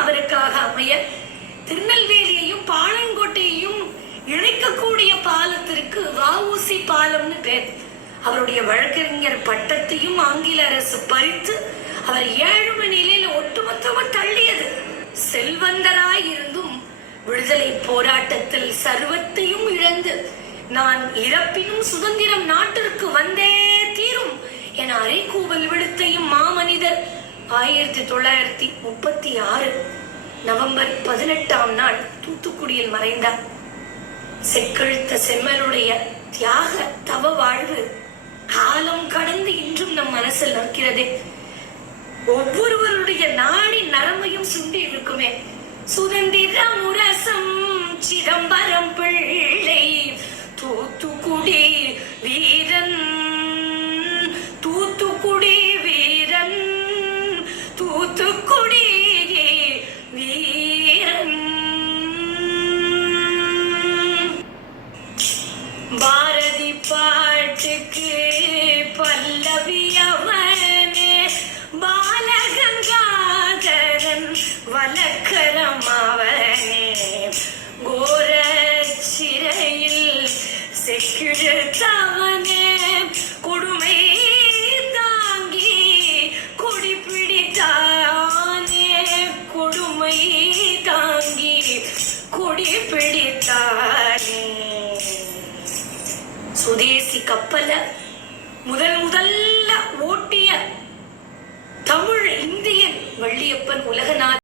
அவருக்காக அமைய திருநெல்வேலியையும் பாளையங்கோட்டையையும் இணைக்கக்கூடிய பாலத்திற்கு வஉசி பாலம்னு பேர். அவருடைய வழக்கறிஞர் பட்டத்தையும் ஆங்கில அரசு பறித்து அவர் ஏழ்மை நிலையில ஒட்டுமொத்தமா தள்ளியது. செல்வந்தராய் இருந்தும் விடுதலை போராட்டத்தில் சர்வத்தையும் இழந்து நான் இறப்பினும் சுதந்திரம் நாட்டிற்கு வந்தே தீரும் என அரைக்கூவல் விடுத்தையும் ஆயிரத்தி தொள்ளாயிரத்தி முப்பத்தி ஆறு நவம்பர் பதினெட்டாம் நாள் தூத்துக்குடியில் மறைந்தார். செக்கழுத்த செம்மலுடைய தியாக தவ வாழ்வு காலம் கடந்து இன்றும் நம் மனசில் நிற்கிறதே. ஒவ்வொருவருடைய நாடி நரம்பையும் சுண்டி இருக்குமே சுதந்திர முரசம் சிதம்பரம் பிள்ளை தூத்துக்குடி வீ பாரதி பாட்டுக்கு பல்லவியவனே பாலகங்காதரன் வலக்கரம் அவனே. கோர சிறையில் செக்கிழத்தவனே கொடுமை தாங்கி கொடி பிடித்தானே கொடுமை தாங்கி கொடி பிடித்தானே சுதேசி கப்பல முதல் முதல்ல ஓட்டிய தமிழ் இந்தியன் வள்ளியப்பன் உலகநாத